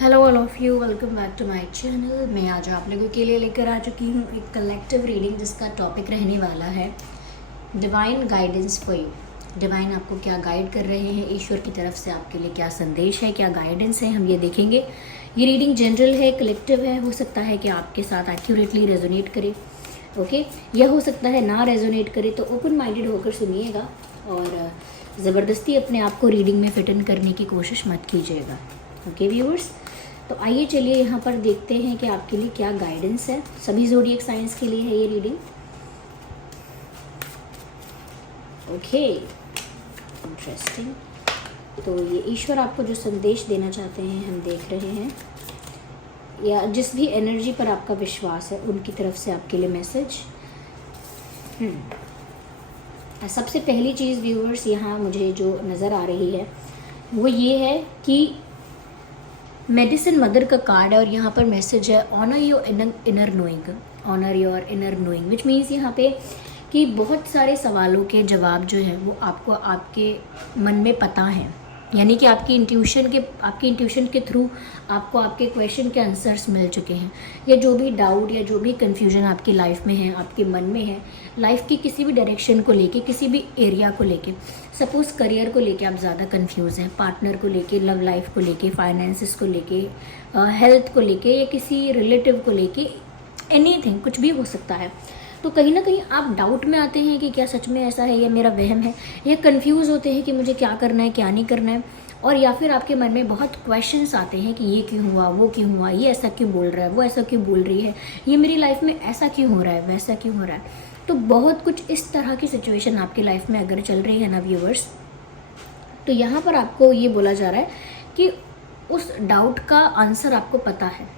Hello all of you, welcome back to my channel. मैं आज आप लोगों के लिए लेकर आ चुकी हूँ एक कलेक्टिव रीडिंग जिसका टॉपिक रहने वाला है divine guidance for you. Divine आपको क्या गाइड कर रहे हैं, ईश्वर की तरफ से आपके लिए क्या संदेश है, क्या गाइडेंस है, हम ये देखेंगे। ये रीडिंग जनरल है, कलेक्टिव है, हो सकता है कि आपके साथ एक्यूरेटली रेजोनेट करे, ओके, या हो सकता है ना रेजोनेट करे। तो ओपन माइंडेड होकर सुनिएगा और ज़बरदस्ती अपने आप को रीडिंग में फिट इन करने की कोशिश मत कीजिएगा, ओके व्यूअर्स। तो आइए चलिए यहाँ पर देखते हैं कि आपके लिए क्या गाइडेंस है। सभी ज़ोडिएक साइंस के लिए है ये रीडिंग, ओके, इंटरेस्टिंग। तो ये ईश्वर आपको जो संदेश देना चाहते हैं हम देख रहे हैं, या जिस भी एनर्जी पर आपका विश्वास है उनकी तरफ से आपके लिए मैसेज। सबसे पहली चीज़ व्यूअर्स यहाँ मुझे जो नज़र आ रही है वो ये है कि मेडिसिन मदर का कार्ड है और यहाँ पर मैसेज है honour your inner knowing, honour your inner knowing, which means यहाँ पे कि बहुत सारे सवालों के जवाब जो है वो आपको आपके मन में पता है, यानी कि आपकी इंट्यूशन के थ्रू आपको आपके क्वेश्चन के आंसर्स मिल चुके हैं, या जो भी डाउट या जो भी कन्फ्यूजन आपकी लाइफ में है, आपके मन में है, लाइफ की किसी भी डायरेक्शन को लेके, किसी भी एरिया को लेके। सपोज़ करियर को लेके आप ज़्यादा कंफ्यूज हैं, पार्टनर को लेके, लव लाइफ को लेके, फाइनेंसिस को लेके, हेल्थ को लेके, या किसी रिलेटिव को लेके, एनीथिंग, कुछ भी हो सकता है। तो कहीं ना कहीं आप डाउट में आते हैं कि क्या सच में ऐसा है या मेरा वहम है, या कंफ्यूज होते हैं कि मुझे क्या करना है क्या नहीं करना है, और या फिर आपके मन में बहुत क्वेश्चंस आते हैं कि ये क्यों हुआ, वो क्यों हुआ, ये ऐसा क्यों बोल रहा है, वो ऐसा क्यों बोल रही है, ये मेरी लाइफ में ऐसा क्यों हो रहा है, वैसा क्यों हो रहा है। तो बहुत कुछ इस तरह की सिचुएशन आपकी लाइफ में अगर चल रही है ना व्यूअर्स, तो यहाँ पर आपको ये बोला जा रहा है कि उस डाउट का आंसर आपको पता है।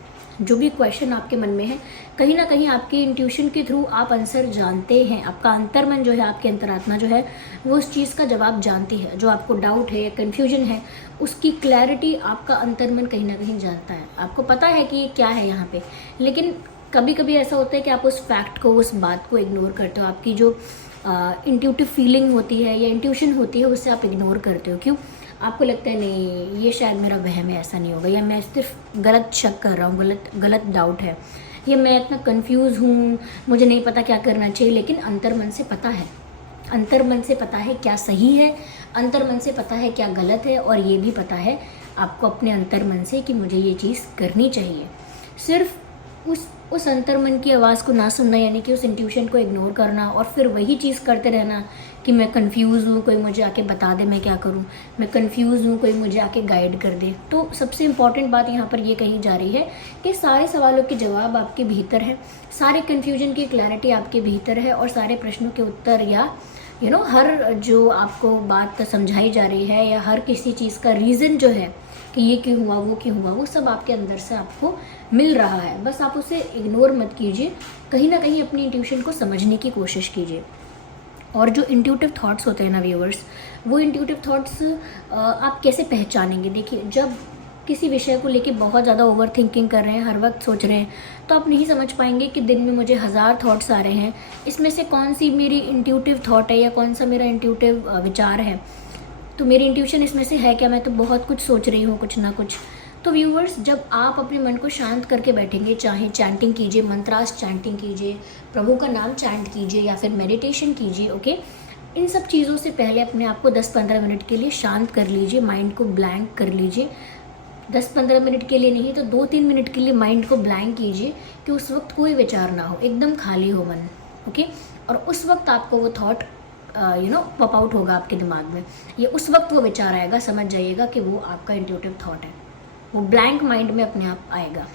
जो भी क्वेश्चन आपके मन में है, कहीं ना कहीं आपकी इंट्यूशन के थ्रू आप आंसर जानते हैं। आपका अंतर्मन जो है, आपकी अंतरात्मा जो है, वो उस चीज़ का जवाब जानती है। जो आपको डाउट है या कन्फ्यूजन है, उसकी क्लैरिटी आपका अंतर्मन कहीं ना कहीं जानता है। आपको पता है कि ये क्या है यहाँ पे, लेकिन कभी कभी ऐसा होता है कि आप उस फैक्ट को, उस बात को इग्नोर करते हो। आपकी जो इंट्यूटिव फीलिंग होती है या इंट्यूशन होती है, उससे आप इग्नोर करते हो। क्यों? आपको लगता है नहीं, ये शायद मेरा वहम है, ऐसा नहीं होगा, या मैं सिर्फ गलत शक कर रहा हूँ, गलत डाउट है, या मैं इतना कंफ्यूज हूँ, मुझे नहीं पता क्या करना चाहिए। लेकिन अंतर्मन से पता है, अंतर्मन से पता है क्या सही है, अंतर्मन से पता है क्या गलत है, और ये भी पता है आपको अपने अंतर्मन से कि मुझे ये चीज़ करनी चाहिए। सिर्फ उस अंतर्मन की आवाज़ को ना सुनना, यानी कि उस इंट्यूशन को इग्नोर करना और फिर वही चीज़ करते रहना कि मैं कंफ्यूज हूँ, कोई मुझे आके बता दे मैं क्या करूँ, मैं कंफ्यूज हूँ, कोई मुझे आके गाइड कर दे। तो सबसे इम्पॉर्टेंट बात यहाँ पर ये कही जा रही है कि सारे सवालों के जवाब आपके भीतर है, सारे कन्फ्यूजन की क्लैरिटी आपके भीतर है, और सारे प्रश्नों के उत्तर या हर जो आपको बात समझाई जा रही है, या हर किसी चीज़ का रीज़न जो है कि ये क्यों हुआ, वो क्यों हुआ, वो सब आपके अंदर से आपको मिल रहा है। बस आप उसे इग्नोर मत कीजिए, कहीं ना कहीं अपनी इंट्यूशन को समझने की कोशिश कीजिए। और जो इंट्यूटिव थॉट्स होते हैं ना व्यूअर्स, वो इंट्यूटिव थॉट्स आप कैसे पहचानेंगे? देखिए, जब किसी विषय को लेके बहुत ज़्यादा ओवर थिंकिंग कर रहे हैं, हर वक्त सोच रहे हैं, तो आप नहीं समझ पाएंगे कि दिन में मुझे 1000 थॉट्स आ रहे हैं, इसमें से कौन सी मेरी इंट्यूटिव थॉट है या कौन सा मेरा इंट्यूटिव विचार है। तो मेरी इंट्यूशन इसमें से है क्या? मैं तो बहुत कुछ सोच रही हूँ, कुछ ना कुछ। तो व्यूअर्स, जब आप अपने मन को शांत करके बैठेंगे, चाहे चैंटिंग कीजिए, मंत्रास चैंटिंग कीजिए, प्रभु का नाम चैंट कीजिए, या फिर मेडिटेशन कीजिए, ओके, इन सब चीज़ों से पहले अपने आप को 10-15 मिनट के लिए शांत कर लीजिए, माइंड को ब्लैंक कर लीजिए। 10-15 मिनट के लिए नहीं तो 2-3 मिनट के लिए माइंड को ब्लैंक कीजिए, कि उस वक्त कोई विचार ना हो, एकदम खाली हो मन, ओके। और उस वक्त आपको वो थॉट पॉप आउट होगा आपके दिमाग में, ये उस वक्त वो विचार आएगा, समझ जाइएगा कि वो आपका इंट्यूटिव थॉट है, वो ब्लैंक माइंड में अपने आप आएगा।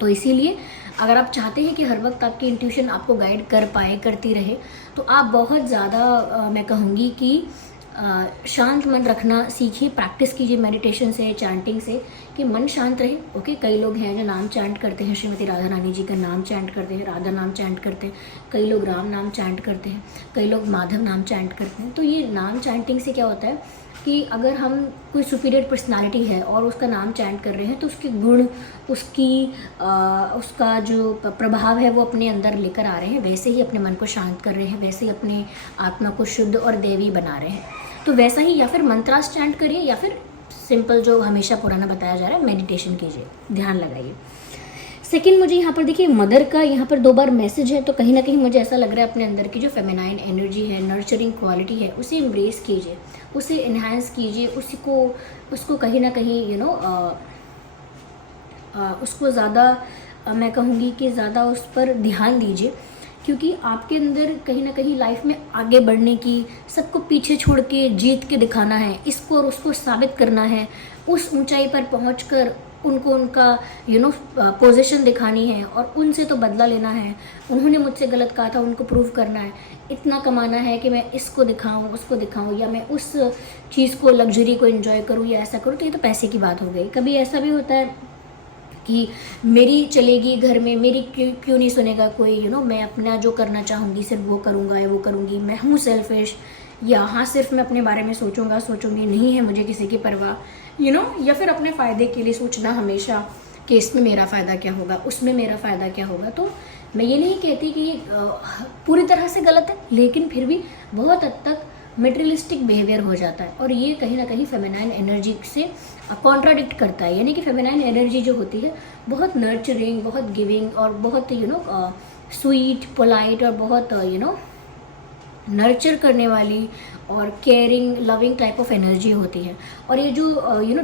तो इसीलिए अगर आप चाहते हैं कि हर वक्त आपकी इंट्यूशन आपको गाइड कर पाए, करती रहे, तो आप बहुत ज़्यादा मैं कहूँगी कि शांत मन रखना सीखिए, प्रैक्टिस कीजिए मेडिटेशन से, चैंटिंग से, कि मन शांत रहे, ओके। कई लोग हैं जो नाम चैंट करते हैं, श्रीमती राधा रानी जी का नाम चैंट करते हैं, राधा नाम चैंट करते हैं, कई लोग राम नाम चैंट करते हैं, कई लोग माधव नाम चैंट करते हैं। तो ये नाम चैंटिंग से क्या होता है कि अगर हम कोई सुपीरियर पर्सनालिटी है और उसका नाम चैंट कर रहे हैं, तो उसके गुण, उसका जो प्रभाव है वो अपने अंदर लेकर आ रहे हैं, वैसे ही अपने मन को शांत कर रहे हैं, वैसे ही अपने आत्मा को शुद्ध और दैवी बना रहे हैं। तो वैसा ही, या फिर मंत्रास चैंट करिए, या फिर सिंपल जो हमेशा पुराना बताया जा रहा है, मेडिटेशन कीजिए, ध्यान लगाइए। सेकंड, मुझे यहाँ पर देखिए मदर का यहाँ पर 2 बार मैसेज है, तो कहीं ना कहीं मुझे ऐसा लग रहा है अपने अंदर की जो फेमिनाइन एनर्जी है, नर्चरिंग क्वालिटी है, उसे एम्ब्रेस कीजिए, उसे इन्हांस कीजिए, उसको कहीं ना कहीं उसको ज़्यादा मैं कहूँगी कि ज़्यादा उस पर ध्यान दीजिए, क्योंकि आपके अंदर कहीं ना कहीं लाइफ में आगे बढ़ने की, सबको पीछे छोड़ के जीत के दिखाना है, इसको और उसको साबित करना है, उस ऊंचाई पर पहुंचकर उनको उनका पोजीशन दिखानी है और उनसे तो बदला लेना है। उन्होंने मुझसे गलत कहा था, उनको प्रूव करना है, इतना कमाना है कि मैं इसको दिखाऊं, उसको दिखाऊं, या मैं उस चीज़ को, लग्जरी को एंजॉय करूं या ऐसा करूं। तो ये तो पैसे की बात हो गई। कभी ऐसा भी होता है कि मेरी चलेगी घर में, मेरी क्यों नहीं सुनेगा कोई, मैं अपना जो करना चाहूँगी सिर्फ वो करूँगा या वो करूँगी, मैं हूँ सेल्फिश, या हाँ सिर्फ मैं अपने बारे में सोचूंगी, नहीं है मुझे किसी की परवाह, या फिर अपने फ़ायदे के लिए सोचना हमेशा कि इसमें मेरा फ़ायदा क्या होगा, उसमें मेरा फ़ायदा क्या होगा। तो मैं ये नहीं कहती कि ये पूरी तरह से गलत है, लेकिन फिर भी बहुत हद तक मटेरियलिस्टिक बिहेवियर हो जाता है, और ये कहीं ना कहीं फेमिनाइन एनर्जी से कॉन्ट्राडिक्ट करता है। यानी कि फेमिनाइन एनर्जी जो होती है बहुत नर्चरिंग, बहुत गिविंग और बहुत स्वीट, पोलाइट और बहुत नर्चर करने वाली और caring, loving type of energy होती है। और ये जो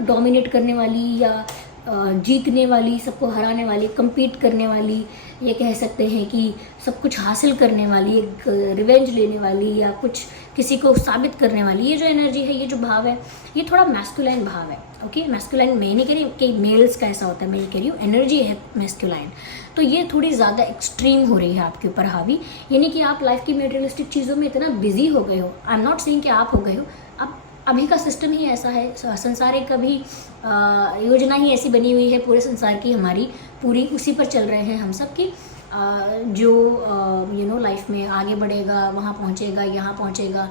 डोमिनेट करने वाली या जीतने वाली, सबको हराने वाली, compete करने वाली, ये कह सकते हैं कि सब कुछ हासिल करने वाली, एक रिवेंज लेने वाली या कुछ किसी को साबित करने वाली, ये जो एनर्जी है, ये जो भाव है, ये थोड़ा मैस्कुलाइन भाव है। ओके, मैस्कुलाइन मैं नहीं कह रही कि मेल्स का ऐसा होता है, मैं ये कह रही हूँ एनर्जी है मैस्कुलाइन। तो ये थोड़ी ज़्यादा एक्सट्रीम हो रही है आपके ऊपर हावी, यानी कि आप लाइफ की मटेरियलिस्टिक चीज़ों में इतना बिजी हो गए हो। आई एम नॉट सेइंग कि आप हो गए हो, अब अभी का सिस्टम ही ऐसा है, संसार एक अभी योजना ही ऐसी बनी हुई है पूरे संसार की, हमारी पूरी उसी पर चल रहे हैं हम सब की। जो लाइफ में आगे बढ़ेगा, वहाँ पहुँचेगा, यहाँ पहुँचेगा,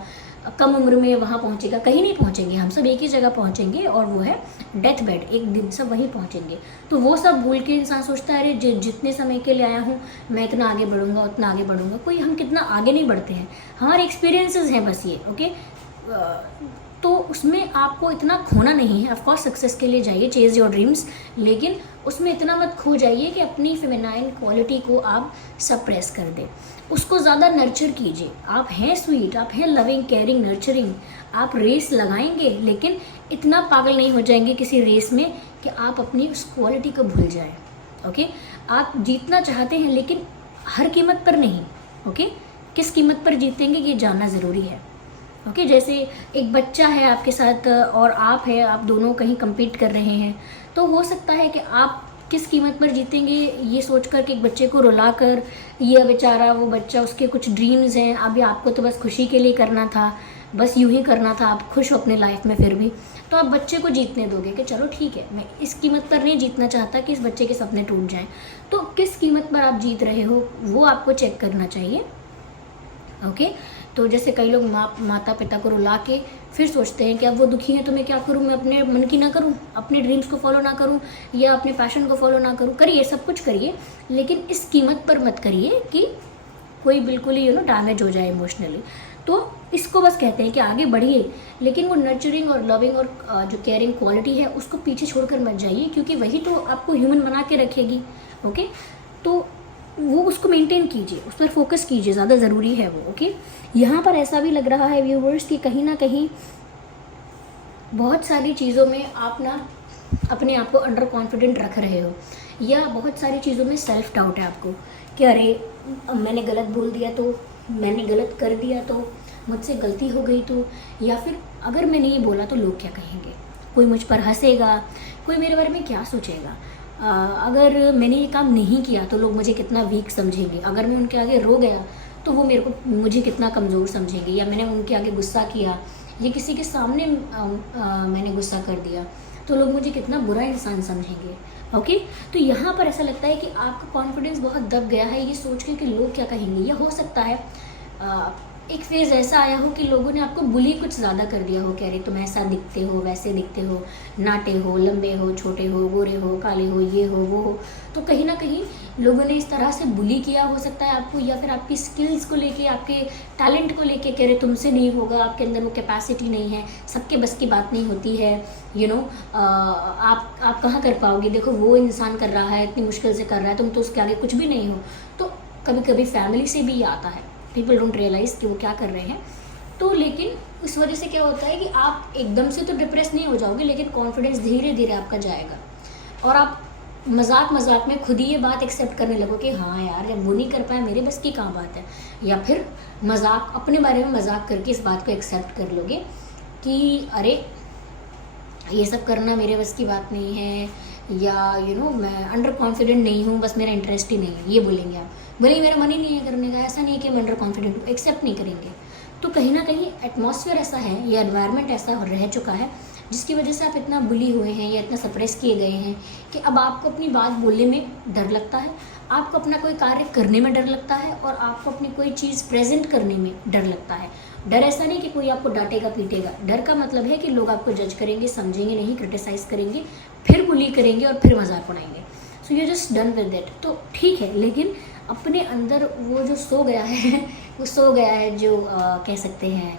कम उम्र में वहाँ पहुँचेगा, कहीं नहीं पहुँचेंगे हम सब, एक ही जगह पहुँचेंगे, और वो है डेथ बेड, एक दिन सब वहीं पहुँचेंगे। तो वो सब भूल के इंसान सोचता है अरे जितने समय के लिए आया हूँ मैं इतना आगे बढ़ूंगा, उतना आगे बढ़ूंगा। कोई हम कितना आगे नहीं बढ़ते हैं, हमारे एक्सपीरियंसेस हैं बस ये। ओके, तो उसमें आपको इतना खोना नहीं है। ऑफकोर्स सक्सेस के लिए जाइए, चेज योर ड्रीम्स, लेकिन उसमें इतना मत खो जाइए कि अपनी फेमिनाइन क्वालिटी को आप सप्रेस कर दें, उसको ज़्यादा नर्चर कीजिए। आप हैं स्वीट, आप हैं लविंग, केयरिंग, नर्चरिंग, आप रेस लगाएंगे, लेकिन इतना पागल नहीं हो जाएंगे किसी रेस में कि आप अपनी उस क्वालिटी को भूल जाएं। ओके, आप जीतना चाहते हैं लेकिन हर कीमत पर नहीं। ओके, किस कीमत पर जीतेंगे ये जानना ज़रूरी है। ओके, जैसे एक बच्चा है आपके साथ और आप है, आप दोनों कहीं compete कर रहे हैं, तो हो सकता है कि आप किस कीमत पर जीतेंगे ये सोच कर कि एक बच्चे को रुला कर, ये बेचारा वो बच्चा, उसके कुछ ड्रीम्स हैं, अभी आपको तो बस खुशी के लिए करना था, बस यूं ही करना था, आप खुश हो अपने लाइफ में, फिर भी तो आप बच्चे को जीतने दोगे कि चलो ठीक है, मैं इस कीमत पर नहीं जीतना चाहता कि इस बच्चे के सपने टूट जाएं। तो किस कीमत पर आप जीत रहे हो वो आपको चेक करना चाहिए। ओके, तो जैसे कई लोग माता पिता को रुला के फिर सोचते हैं कि अब वो दुखी हैं तो मैं क्या करूं, मैं अपने मन की ना करूं, अपने ड्रीम्स को फॉलो ना करूं, या अपने पैशन को फॉलो ना करूं। करिए, सब कुछ करिए, लेकिन इस कीमत पर मत करिए कि कोई बिल्कुल ही डैमेज हो जाए इमोशनली। तो इसको बस कहते हैं कि आगे बढ़िए, लेकिन वो नर्चरिंग और लविंग और जो केयरिंग क्वालिटी है उसको पीछे छोड़कर मत जाइए, क्योंकि वही तो आपको ह्यूमन बना के रखेगी। ओके, तो वो उसको मेंटेन कीजिए, उस पर फोकस कीजिए, ज़्यादा ज़रूरी है वो। ओके, यहाँ पर ऐसा भी लग रहा है व्यूवर्स कि कहीं ना कहीं बहुत सारी चीज़ों में आप ना अपने आप को अंडर कॉन्फिडेंट रख रहे हो, या बहुत सारी चीज़ों में सेल्फ डाउट है आपको कि अरे मैंने गलत बोल दिया तो, मैंने गलत कर दिया तो, मुझसे गलती हो गई तो, या फिर अगर मैंने ये बोला तो लोग क्या कहेंगे, कोई मुझ पर हंसेगा, कोई मेरे बारे में क्या सोचेगा, अगर मैंने ये काम नहीं किया तो लोग मुझे कितना वीक समझेंगे, अगर मैं उनके आगे रो गया तो वो मुझे कितना कमज़ोर समझेंगे, या मैंने उनके आगे गुस्सा किया, या किसी के सामने मैंने गुस्सा कर दिया तो लोग मुझे कितना बुरा इंसान समझेंगे। ओके, तो यहाँ पर ऐसा लगता है कि आपका कॉन्फिडेंस बहुत दब गया है ये सोच के कि लोग क्या कहेंगे। या हो सकता है एक फेज़ ऐसा आया हो कि लोगों ने आपको बुली कुछ ज़्यादा कर दिया हो कि अरे तुम ऐसा दिखते हो, वैसे दिखते हो, नाटे हो, लंबे हो, छोटे हो, गोरे हो, काले हो, ये हो, वो हो। तो कहीं ना कहीं लोगों ने इस तरह से बुली किया हो सकता है आपको, या फिर आपकी स्किल्स को लेके, आपके टैलेंट को लेके कि अरे तुमसे नहीं होगा, आपके अंदर वो कैपेसिटी नहीं है, सबके बस की बात नहीं होती है, आप कहाँ कर पाओगे, देखो वो इंसान कर रहा है, इतनी मुश्किल से कर रहा है, तुम तो उसके आगे कुछ भी नहीं हो। तो कभी कभी फैमिली से भी ये आता है, पीपल डोंट रियलाइज़ कि वो क्या कर रहे हैं। तो लेकिन उस वजह से क्या होता है कि आप एकदम से तो डिप्रेस नहीं हो जाओगे, लेकिन कॉन्फिडेंस धीरे धीरे आपका जाएगा और आप मजाक मजाक में खुद ही ये बात एक्सेप्ट करने लगो कि हाँ यार, जब वो नहीं कर पाया मेरे बस की कहाँ बात है। या फिर मजाक, अपने बारे में मजाक करके इस बात को एक्सेप्ट कर लोगे कि अरे ये सब करना मेरे बस की बात नहीं है, या मैं अंडर कॉन्फिडेंट नहीं हूँ, बस मेरा इंटरेस्ट ही नहीं है, ये बोलेंगे आप। भले मेरा मन ही नहीं है करने का, ऐसा नहीं है कि मैं अंडर कॉन्फिडेंट हूँ, एक्सेप्ट नहीं करेंगे। तो कहीं ना कहीं एटमॉस्फेयर ऐसा है या एनवायरनमेंट ऐसा रह चुका है जिसकी वजह से आप इतना बुली हुए हैं या इतना सप्रेस किए गए हैं कि अब आपको अपनी बात बोलने में डर लगता है, आपको अपना कोई कार्य करने में डर लगता है, और आपको अपनी कोई चीज़ प्रेजेंट करने में डर लगता है। डर ऐसा नहीं कि कोई आपको डांटेगा पीटेगा, डर का मतलब है कि लोग आपको जज करेंगे, समझेंगे नहीं, क्रिटिसाइज करेंगे, फिर बुली करेंगे और फिर मजाक उड़ाएंगे। So you just done with it. तो ठीक है, लेकिन अपने अंदर वो जो सो गया है वो सो गया है, जो कह सकते हैं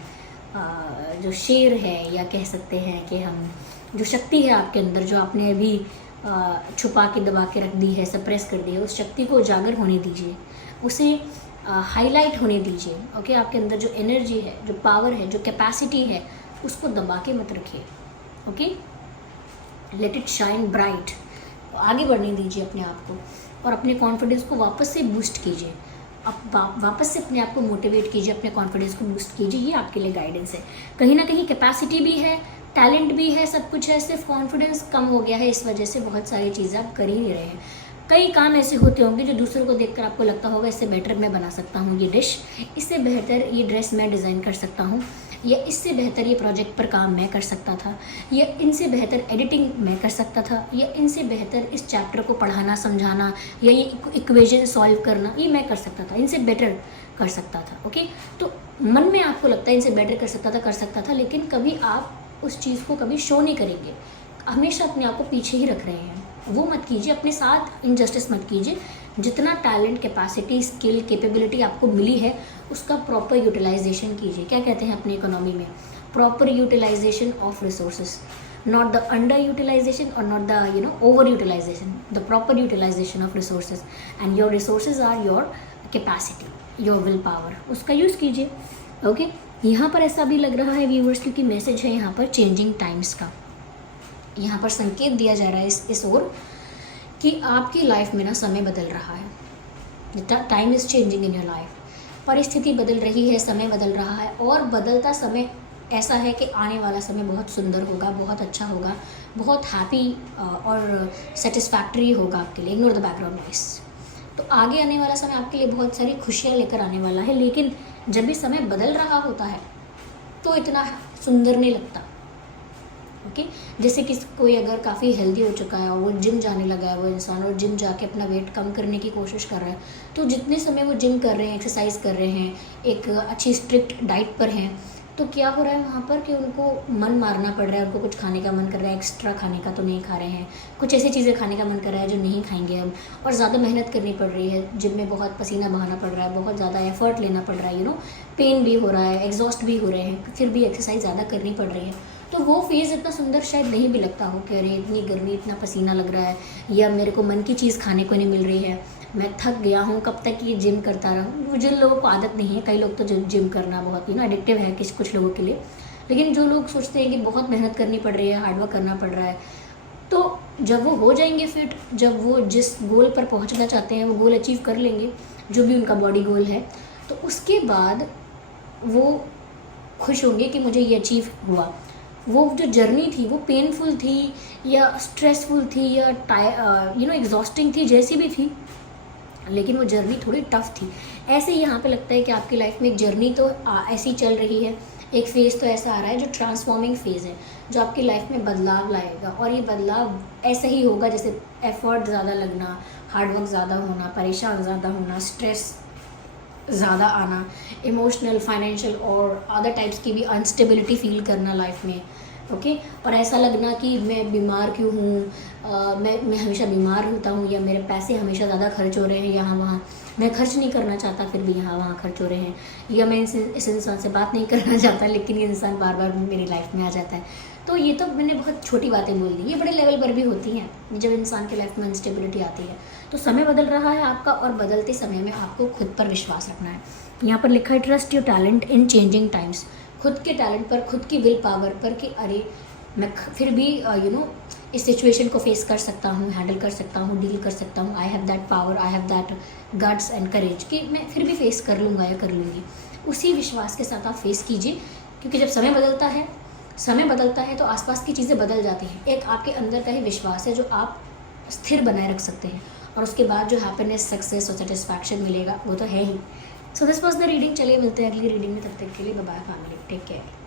जो शेर है, या कह सकते हैं कि हम जो शक्ति है आपके अंदर, जो आपने अभी छुपा के दबा के रख दी है, सप्रेस कर दी है, उस शक्ति को उजागर होने दीजिए, उसे हाईलाइट होने दीजिए। ओके, आपके अंदर जो एनर्जी है, जो पावर है, जो कैपेसिटी है, उसको दबा के मत रखिए। Okay, let it shine bright, आगे बढ़ने दीजिए अपने आप को, और अपने कॉन्फिडेंस को वापस से बूस्ट कीजिए। अब वापस से अपने आप को मोटिवेट कीजिए, अपने कॉन्फिडेंस को बूस्ट कीजिए। ये आपके लिए गाइडेंस है। कहीं ना कहीं कैपेसिटी भी है, टैलेंट भी है, सब कुछ है, सिर्फ कॉन्फिडेंस कम हो गया है, इस वजह से बहुत सारी चीज़ें आप कर ही नहीं रहे हैं। कई काम ऐसे होते होंगे जो दूसरों को देखकर आपको लगता होगा इससे बेटर मैं बना सकता हूँ ये डिश, इससे बेहतर ये ड्रेस मैं डिज़ाइन कर सकता हूँ, या इससे बेहतर ये प्रोजेक्ट पर काम मैं कर सकता था, या इनसे बेहतर एडिटिंग मैं कर सकता था, या इनसे बेहतर इस चैप्टर को पढ़ाना समझाना, या ये इक्वेशन सॉल्व करना ये मैं कर सकता था, इनसे बेटर कर सकता था। ओके, तो मन में आपको लगता है इनसे बेटर कर सकता था, लेकिन कभी आप उस चीज़ को कभी शो नहीं करेंगे, हमेशा अपने आप को पीछे ही रख रहे हैं। वो मत कीजिए, अपने साथ इनजस्टिस मत कीजिए। जितना टैलेंट, कैपेसिटी, स्किल, कैपेबिलिटी आपको मिली है उसका प्रॉपर यूटिलाइजेशन कीजिए। क्या कहते हैं अपनी इकोनॉमी में, proper utilisation of resources, not the under utilisation और not the over utilisation, the proper utilisation of resources. And your resources are your capacity, your will power, उसका यूज़ कीजिए। ओके, यहाँ पर ऐसा भी लग रहा है व्यूवर्स, क्योंकि मैसेज है यहाँ पर चेंजिंग टाइम्स का, यहाँ पर संकेत दिया जा रहा है इस ओर कि आपकी लाइफ में ना समय बदल रहा है। Time is changing in your life, परिस्थिति बदल रही है, समय बदल रहा है, और बदलता समय ऐसा है कि आने वाला समय बहुत सुंदर होगा, बहुत अच्छा होगा, बहुत हैप्पी और सेटिस्फैक्ट्री होगा आपके लिए। Ignore the background noise. तो आगे आने वाला समय आपके लिए बहुत सारी खुशियाँ लेकर आने वाला है, लेकिन जब भी समय बदल रहा होता है तो इतना सुंदर नहीं लगता। ओके, जैसे कि कोई अगर काफ़ी हेल्दी हो चुका है और वो जिम जाने लगा है वो इंसान, और जिम जाके अपना वेट कम करने की कोशिश कर रहा है, तो जितने समय वो जिम कर रहे हैं, एक्सरसाइज कर रहे हैं, एक अच्छी स्ट्रिक्ट डाइट पर हैं, तो क्या हो रहा है वहाँ पर कि उनको मन मारना पड़ रहा है, उनको कुछ खाने का मन कर रहा है, एक्स्ट्रा खाने का तो नहीं खा रहे हैं, कुछ ऐसी चीज़ें खाने का मन कर रहा है जो नहीं खाएंगे अब, और ज़्यादा मेहनत करनी पड़ रही है, जिम में बहुत पसीना बहाना पड़ रहा है, बहुत ज़्यादा एफर्ट लेना पड़ रहा है, पेन भी हो रहा है, एग्जॉस्ट भी हो रहे हैं, फिर भी एक्सरसाइज ज़्यादा करनी पड़ रही है। तो वो फेज़ इतना सुंदर शायद नहीं भी लगता हो कि अरे इतनी गर्मी, इतना पसीना लग रहा है, या मेरे को मन की चीज़ खाने को नहीं मिल रही है, मैं थक गया हूँ, कब तक ये जिम करता रहूँ। जिन लोगों को आदत नहीं है, कई लोग तो जिम करना बहुत एडिक्टिव है कुछ लोगों के लिए, लेकिन जो लोग सोचते हैं कि बहुत मेहनत करनी पड़ रही है, हार्डवर्क करना पड़ रहा है, तो जब वो हो जाएंगे फिट, जब वो जिस गोल पर पहुँचना चाहते हैं वो गोल अचीव कर लेंगे, जो भी उनका बॉडी गोल है, तो उसके बाद वो खुश होंगे कि मुझे ये अचीव हुआ। वो जो जर्नी थी वो पेनफुल थी या स्ट्रेसफुल थी या एग्जॉस्टिंग थी, जैसी भी थी, लेकिन वो जर्नी थोड़ी टफ थी। ऐसे ही यहाँ पे लगता है कि आपकी लाइफ में एक जर्नी तो ऐसी चल रही है, एक फ़ेज़ तो ऐसा आ रहा है जो ट्रांसफॉर्मिंग फ़ेज़ है, जो आपकी लाइफ में बदलाव लाएगा, और ये बदलाव ऐसा ही होगा जैसे एफर्ट ज़्यादा लगना, हार्डवर्क ज़्यादा होना, परेशान ज़्यादा होना, स्ट्रेस ज़्यादा आना, इमोशनल, फाइनेंशियल और अदर टाइप्स की भी अनस्टेबिलिटी फील करना लाइफ में, ओके। और ऐसा लगना कि मैं बीमार क्यों हूँ, मैं हमेशा बीमार होता हूँ, या मेरे पैसे हमेशा ज़्यादा खर्च हो रहे हैं यहाँ वहाँ, मैं खर्च नहीं करना चाहता फिर भी यहाँ वहाँ खर्च हो रहे हैं, या मैं इस इंसान से बात नहीं करना चाहता लेकिन ये इंसान बार बार मेरी लाइफ में आ जाता है। तो ये तो मैंने बहुत छोटी बातें बोल दी, ये बड़े लेवल पर भी होती हैं जब इंसान के लाइफ में अनस्टेबिलिटी आती है। तो समय बदल रहा है आपका, और बदलते समय में आपको खुद पर विश्वास रखना है। यहाँ पर लिखा है trust your talent in changing times, खुद के टैलेंट पर, खुद की विल पावर पर कि अरे मैं फिर भी इस सिचुएशन को फेस कर सकता हूँ, हैंडल कर सकता हूँ, डील कर सकता हूँ। I have that power, I have that guts and courage कि मैं फिर भी फेस कर लूँगा या कर लूँगी। उसी विश्वास के साथ आप फेस कीजिए, क्योंकि जब समय बदलता है तो आसपास की चीज़ें बदल जाती हैं। एक आपके अंदर का ही विश्वास है जो आप स्थिर बनाए रख सकते हैं, और उसके बाद जो हैप्पीनेस, सक्सेस और सेटिस्फैक्शन मिलेगा वो तो है ही। So this was the reading. चलिए मिलते हैं अगली रीडिंग में, तब तक के लिए bye bye family, take care.